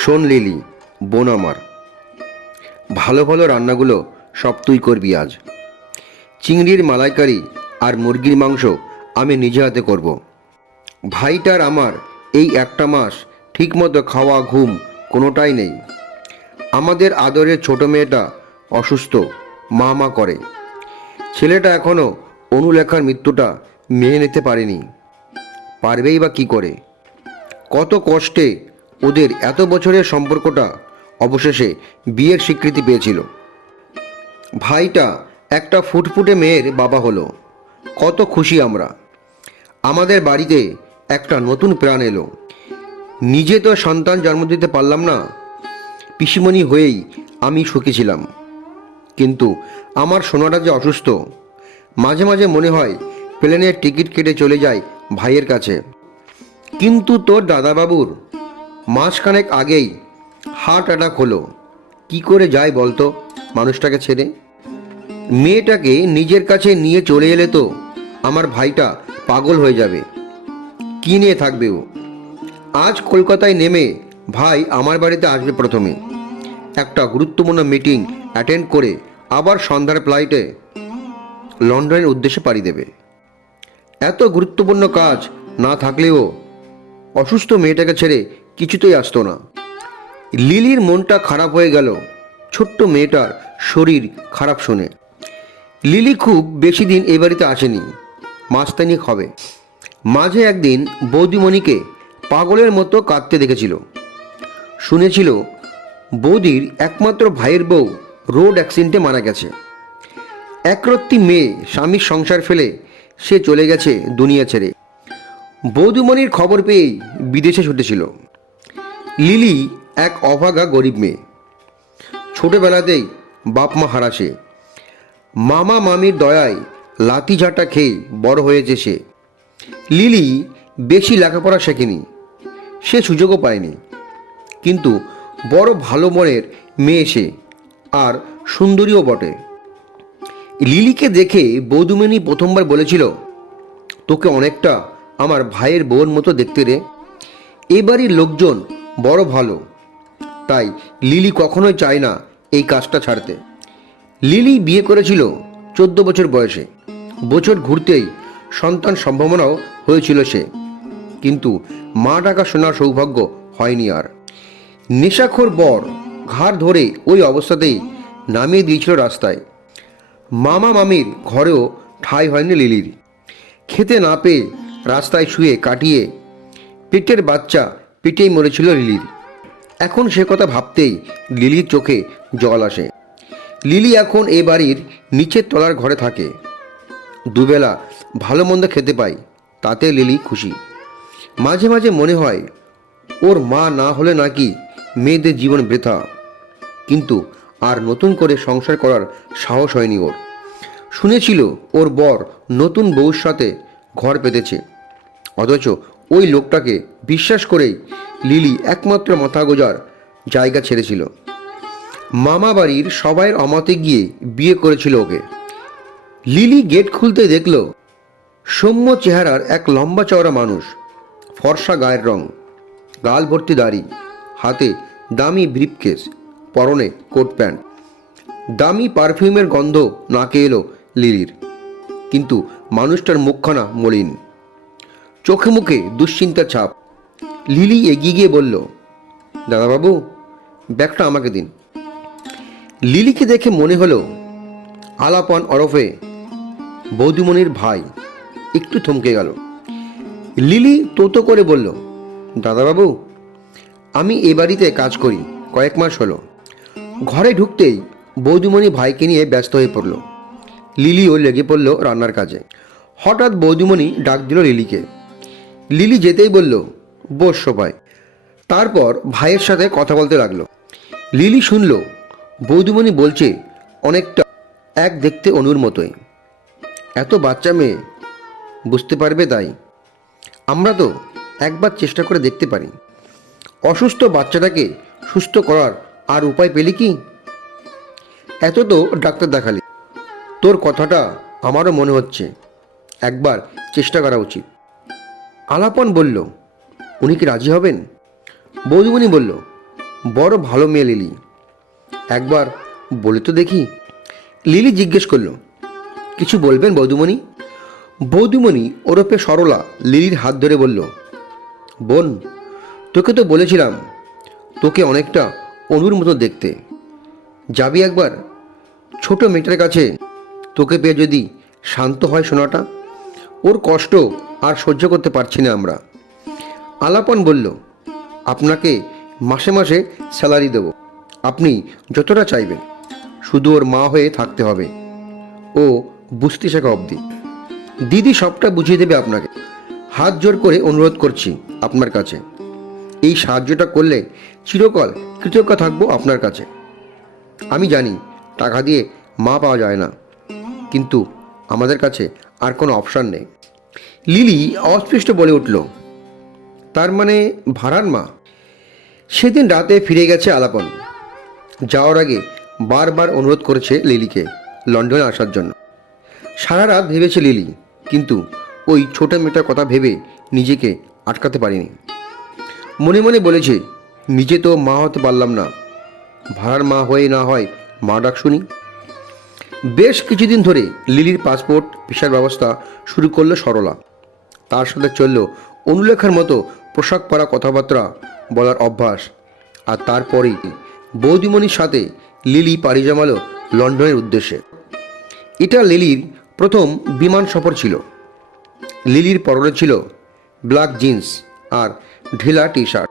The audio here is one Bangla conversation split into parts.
শোন লিলি, বোন আমার। ভালো ভালো রান্নাগুলো সব তুই করবি আজ। চিংড়ির মালাইকারি আর মুরগির মাংস আমি নিজে হাতে করব। ভাইটার আমার এই একটা মাস ঠিকমতো খাওয়া ঘুম কোনোটাই নেই। আমাদের আদরের ছোট মেয়েটা অসুস্থ, মা মা করে। ছেলেটা এখনও অনুলেখার মৃত্যুটা মেনে নিতে পারেনি। পারবেই বা কি করে? কত কষ্টে ওদের এত বছরের সম্পর্কটা অবশেষে বিয়ের স্বীকৃতি পেয়েছিল। ভাইটা একটা ফুটফুটে মেয়ের বাবা হলো। কত খুশি আমরা। আমাদের বাড়িতে একটা নতুন প্রাণ এলো। নিজে তো সন্তান জন্ম দিতে পারলাম না। পিসিমণি হয়েই আমি সুখী ছিলাম। কিন্তু আমার সোনাটা যে অসুস্থ, মাঝে মাঝে মনে হয় প্লেনের টিকিট কেটে চলে যায় ভাইয়ের কাছে। কিন্তু তোর দাদাবাবুর মাসখানেক আগেই হার্ট অ্যাটাক হলো। কি করে যায় বলতো মানুষটাকে ছেড়ে? মেয়েটাকে নিজের কাছে নিয়ে চলে এলে তো আমার ভাইটা পাগল হয়ে যাবে। কি নিয়ে থাকবে ও? আজ কলকাতায় নেমে ভাই আমার বাড়িতে আসবে প্রথমে। একটা গুরুত্বপূর্ণ মিটিং অ্যাটেন্ড করে আবার সন্ধ্যার ফ্লাইটে লন্ডনের উদ্দেশ্যে পাড়ি দেবে। এত গুরুত্বপূর্ণ কাজ না থাকলেও অসুস্থ মেয়েটাকে ছেড়ে কিছুতেই আসতো না। লিলির মনটা খারাপ হয়ে গেল। ছোট্ট মেয়েটার শরীর খারাপ শুনে। লিলি খুব বেশি দিন এ বাড়িতে আসেনি। মাস্তানিক হবে। মাঝে একদিন বৌদিমণিকে পাগলের মতো কাঁদতে দেখেছিল। শুনেছিল, বৌদির একমাত্র ভাইয়ের বউ রোড অ্যাক্সিডেন্টে মারা গেছে। একরত্তি মেয়ে স্বামীর সংসার ফেলে সে চলে গেছে দুনিয়া ছেড়ে। বৌদিমণির খবর পেয়েই বিদেশে ছুটেছিল। লিলি এক অভাগা গরিব মেয়ে। ছোটবেলাতেই বাপ মা হারাসে মামা মামির দয়ায় লাতি ঝাঁটা খেয়ে বড় হয়েছে সে। লিলি বেশি লেখাপড়া শেখেনি। সে সুযোগও পায়নি। কিন্তু বড় ভালো মনের মেয়ে সে, আর সুন্দরীও বটে। লিলিকে দেখে বৌদুমেনি প্রথমবার বলেছিল, তোকে অনেকটা আমার ভাইয়ের বউর মতো দেখতে রে। এ বাড়ির লোকজন বড় ভালো। তাই লিলি কখনোই চায় না এই কাজটা ছাড়তে। লিলি বিয়ে করেছিল চোদ্দ বছর বয়সে। বছর ঘুরতেই সন্তান সম্ভাবনাও হয়েছিল সে। কিন্তু মা টাকা শোনার সৌভাগ্য হয়নি আর। নেশাখোর বর ঘাড় ধরে ওই অবস্থাতেই নামিয়ে দিয়েছিল রাস্তায়। মামা মামির ঘরেও ঠাঁই হয়নি লিলির। খেতে না পেয়ে রাস্তায় শুয়ে কাটিয়ে পেটের বাচ্চা পেটেই মরেছিল লিলির। এখন সে কথা ভাবতেই লিলির চোখে জল আসে। লিলি এখন এ বাড়ির নিচের তলার ঘরে থাকে। দুবেলা ভালো মন্দ খেতে পায়, তাতে লিলি খুশি। মাঝে মাঝে মনে হয়, ওর মা না হলে নাকি মেয়েদের জীবন বৃথা। কিন্তু আর নতুন করে সংসার করার সাহস হয়নি ওর। শুনেছিল ওর বর নতুন বউর সাথে ঘর পেতেছে। অথচ ওই লোকটাকে বিশ্বাস করেই লিলি একমাত্র মাথা গোজার জায়গা ছেড়েছিল। মামা বাড়ির সবাইয়ের অমতে গিয়ে বিয়ে করেছিল ওকে। লিলি গেট খুলতে দেখল সৌম্য চেহারার এক লম্বা চওড়া মানুষ, ফর্সা গায়ের রং, গাল ভর্তি দাড়ি, হাতে দামি ব্রিফকেস, পরনে কোট প্যান্ট। দামি পারফিউমের গন্ধ নাকে এলো লিলির, কিন্তু মানুষটার মুখখানা মলিন। চোখে মুখে দুশ্চিন্তার ছাপ। লিলি এগিয়ে গিয়ে বলল, দাদাবাবু, ব্যাগটা আমাকে দিন। লিলিকে দেখে মনে হলো আলাপন ওরফে বৌদিমণির ভাই একটু থমকে গেল। লিলি তোতো করে বলল, দাদাবাবু, আমি এ বাড়িতে কাজ করি, কয়েক মাস হলো। ঘরে ঢুকতেই বৌদিমণি ভাইকে নিয়ে ব্যস্ত হয়ে পড়ল। লিলিও লেগে পড়ল রান্নার কাজে। হঠাৎ বৌদিমণি ডাক দিল লিলিকে। লিলি যেতেই বলল, বস সবাই। তারপর ভাইয়ের সাথে কথা বলতে লাগল। লিলি শুনল, বৌদিমণি বলছে, অনেকটা এক দেখতে অনুর মতোই। এত বাচ্চা মেয়ে, বুঝতে পারবে তাই। আমরা তো একবার চেষ্টা করে দেখতে পারি। অসুস্থ বাচ্চাটাকে সুস্থ করার আর উপায় পেলি কি? এত তো ডাক্তার দেখালি। তোর কথাটা আমারও মনে হচ্ছে। একবার চেষ্টা করা উচিত। আলাপন বলল, উনি কি রাজি হবেন? বৌদিমণি বলল, বড় ভালো মেয়ে লিলি। একবার বলে তো দেখি, লিলি জিজ্ঞেস করল, কিছু বলবেন বৌদুমণি? বৌদুমণি ওরফে সরলা লিলির হাত ধরে বলল, বোন, তোকে তো বলেছিলাম, তোকে অনেকটা অনুর মতো দেখতে। যাবি একবার? ছোট মেয়েটার কাছে তোকে পেয়ে যদি শান্ত হয় সোনাটা, ওর কষ্ট আর সহ্য করতে পারছি না আমরা। আলাপন বলল, আপনাকে মাসে মাসে স্যালারি দেব। আপনি যতটা চাইবেন, শুধু ওর মা হয়ে থাকতে হবে। ও বুঝতে শেখা অবধি। দিদি সবটা বুঝিয়ে দেবে আপনাকে। হাত জোর করে অনুরোধ করছি আপনার কাছে। এই সাহায্যটা করলে চিরকাল কৃতজ্ঞ থাকব আপনার কাছে। আমি জানি টাকা দিয়ে মা পাওয়া যায় না, কিন্তু আমাদের কাছে আর কোনো অপশান নেই। লিলি অস্পৃষ্ট বলে উঠল, তার মানে ভাড়ার মা? সেদিন রাতে ফিরে গেছে আলাপন। যাওয়ার আগে বারবার অনুরোধ করেছে লিলিকে লন্ডনে আসার জন্য। সারা রাত ভেবেছে লিলি, কিন্তু ওই ছোট মেয়েটার কথা ভেবে নিজেকে আটকাতে পারিনি। মনে মনে বলেছে, নিজে তো মা হতে পারলাম না। ভাড়ার মা হয়ে না হয় মা ডাক শুনি বেশ কিছুদিন ধরে লিলির পাসপোর্ট, ভিসার ব্যবস্থা শুরু করল সরলা। তার সাথে চলল অনুলেখার মতো পোশাক পরা কথাবার্তা বলার অভ্যাস। আর তারপরেই বৌদিমণির সাথে লিলি পাড়ি জমালো লন্ডনের উদ্দেশ্যে। এটা লিলির প্রথম বিমান সফর ছিল। লিলির পরনে ছিল ব্ল্যাক জিন্স আর ঢিলা টি শার্ট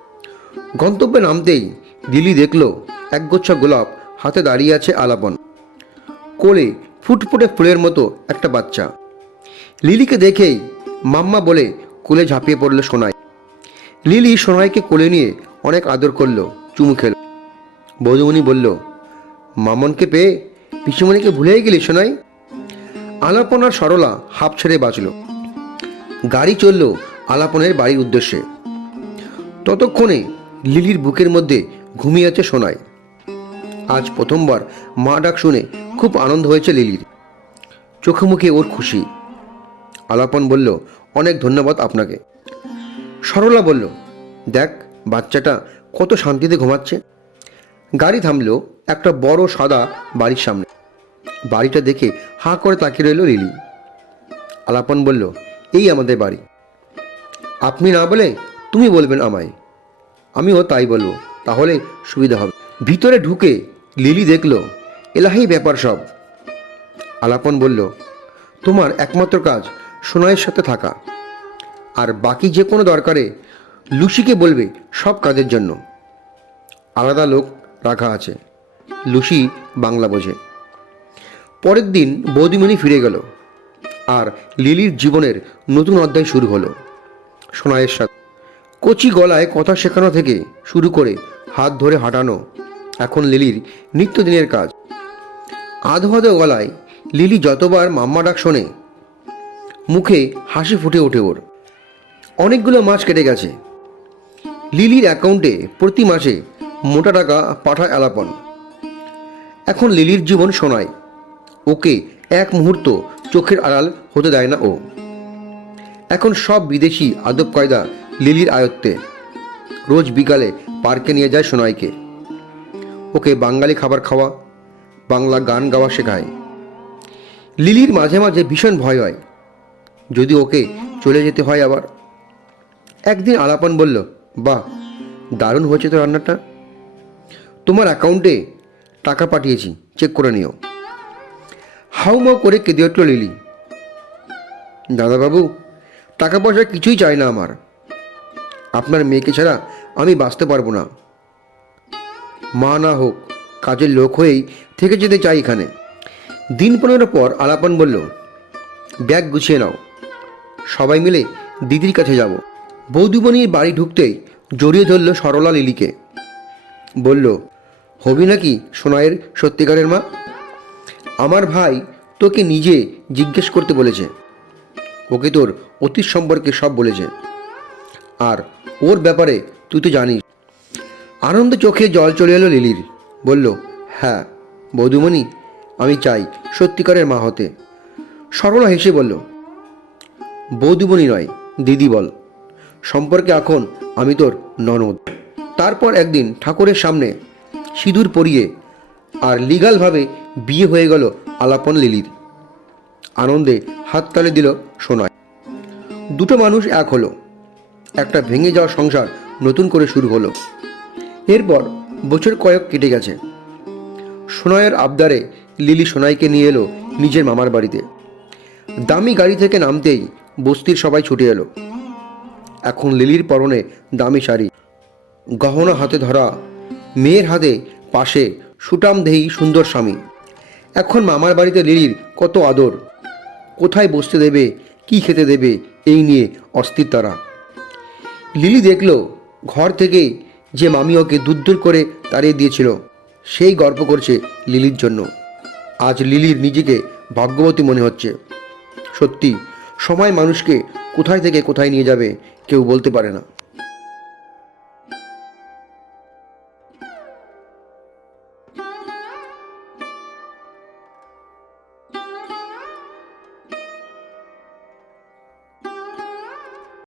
গন্তব্যে নামতেই লিলি দেখল একগুচ্ছ গোলাপ হাতে দাঁড়িয়ে আছে আলাপন। কোলে ফুটফুটে ফুলের মতো একটা বাচ্চা। লিলিকে দেখেই মাম্মা বলে কোলে ঝাঁপিয়ে পড়ল সোনাই। লিলি সোনাইকে কোলে নিয়ে অনেক আদর করল, চুমু খেল। বৌদমণি বলল, মামনকে পেয়ে পিসুমণিকে ভুলেই গেলি সোনাই? আলাপনার সরলা হাফ ছেড়ে বাঁচল। গাড়ি চলল আলাপনের বাড়ির উদ্দেশ্যে। ততক্ষণে লিলির বুকের মধ্যে ঘুমিয়ে আছে সোনাই। আজ প্রথমবার মা ডাক শুনে খুব আনন্দ হয়েছে লিলির। চোখে মুখে ওর খুশি। আলাপন বলল, অনেক ধন্যবাদ আপনাকে। সরলা বলল, দেখ, বাচ্চাটা কত শান্তিতে ঘুমাচ্ছে। গাড়ি থামলো, একটা বড় সাদা বাড়ির সামনে। বাড়িটা দেখে হাঁ করে তাকিয়ে রইল লিলি আলাপন বলল, এই আমাদের বাড়ি। আপনি না বলে তুমি বলবেন আমায়। আমিও তাই বলব, তাহলে সুবিধা হবে। ভিতরে ঢুকে লিলি দেখল, এলাহি ব্যাপার সব। আলাপন বলল, তোমার একমাত্র কাজ সোনাইয়ের সাথে থাকা। আর বাকি যে কোনো দরকারে লুসিকে বলবে সব কাজের জন্য। আলাদা লোক রাখা আছে। লুসি বাংলা বোঝে। পরের দিন বৌদিমণি ফিরে গেল। আর লিলির জীবনের নতুন অধ্যায় শুরু হলো। সোনাইয়ের সাথে কচি গলায় কথা শেখানো থেকে শুরু করে হাত ধরে হাঁটানো এখন লিলির নিত্যদিনের কাজ। আধো আধো গলায় লিলি যতবার মাম্মা ডাক শোনে মুখে হাসি ফুটে ওঠে ওর। অনেকগুলো মাছ কেটে গেছে। লিলির অ্যাকাউন্টে প্রতি মাসে মোটা টাকা পাঠায় আলাপন। এখন লিলির জীবন শোনায় ওকে এক মুহূর্ত চোখের আড়াল হতে দেয় না ও। এখন সব বিদেশি আদব কায়দা লিলির আয়ত্তে। রোজ বিকালে পার্কে নিয়ে যায় সোনাইকে। ওকে বাঙালি খাবার খাওয়া, বাংলা গান গাওয়া শেখায়। লিলির মাঝে মাঝে ভীষণ ভয় হয়। যদি ওকে চলে যেতে হয় আবার। একদিন আলাপন বলল, বাহ, দারুণ হয়েছে তো রান্নাটা। তোমার অ্যাকাউন্টে টাকা পাঠিয়েছি চেক করে নিও। হাউমাউ করে কেঁদে উঠল লিলি। দাদাবাবু, টাকা পয়সা কিছুই চাই না আমার। আপনার মেয়েকে ছাড়া আমি বাঁচতে পারব না। মা না হোক, কাজের লোক হয়েই থেকে যেতে চাই এখানে। দিন পনেরো পর আলাপন বলল, ব্যাগ গুছিয়ে নাও। সবাই মিলে দিদির কাছে যাব। বৌদিমণির বাড়ি ঢুকতেই জড়িয়ে ধরল সরলা লিলিকে। বলল, হবি নাকি সোনাইয়ের সত্যিকারের মা? আমার ভাই তোকে নিজে জিজ্ঞেস করতে বলেছে। ওকে তোর অতীত সম্পর্কে সব বলেছে। আর ওর ব্যাপারে তুই তো জানিস। আনন্দ চোখে জল চলে এলো লিলির। বলল হ্যাঁ বৌদুমণি, আমি চাই সত্যিকারের মা হতে। সরলা হেসে বলল বৌদুমণি নয়, দিদি বল। সম্পর্কে এখন আমি তোর ননদ। তারপর একদিন ঠাকুরের সামনে সিঁদুর পরিয়ে আর লিগালভাবে বিয়ে হয়ে গেল আলাপন লিলির। আনন্দে হাততালি দিল সোনায়। দুটো মানুষ এক হলো। একটা ভেঙে যাওয়া সংসার নতুন করে শুরু হলো। এরপর বছর কয়েক কেটে গেছে। সোনাইয়ের আবদারে লিলি সোনাইকে নিয়ে এলো নিজের মামার বাড়িতে। দামি গাড়ি থেকে নামতেই বস্তির সবাই ছুটে এলো। এখন লিলির পরনে দামি শাড়ি। গহনা হাতে ধরা, মেয়ের হাতে পাশে সুটাম দেহি সুন্দর স্বামী। এখন মামার বাড়িতে লিলির কত আদর। কোথায় বসতে দেবে, কি খেতে দেবে, এই নিয়ে অস্থির তারা। লিলি দেখল, ঘর থেকে যে মামি ওকে দূর দূর করে তাড়িয়ে দিয়েছিল, সেই গর্ব করছে লিলির জন্য। আজ লিলির নিজেকে ভাগ্যবতী মনে হচ্ছে। সত্যি সময় মানুষকে কোথায় থেকে কোথায় নিয়ে যাবে কেউ বলতে পারে না।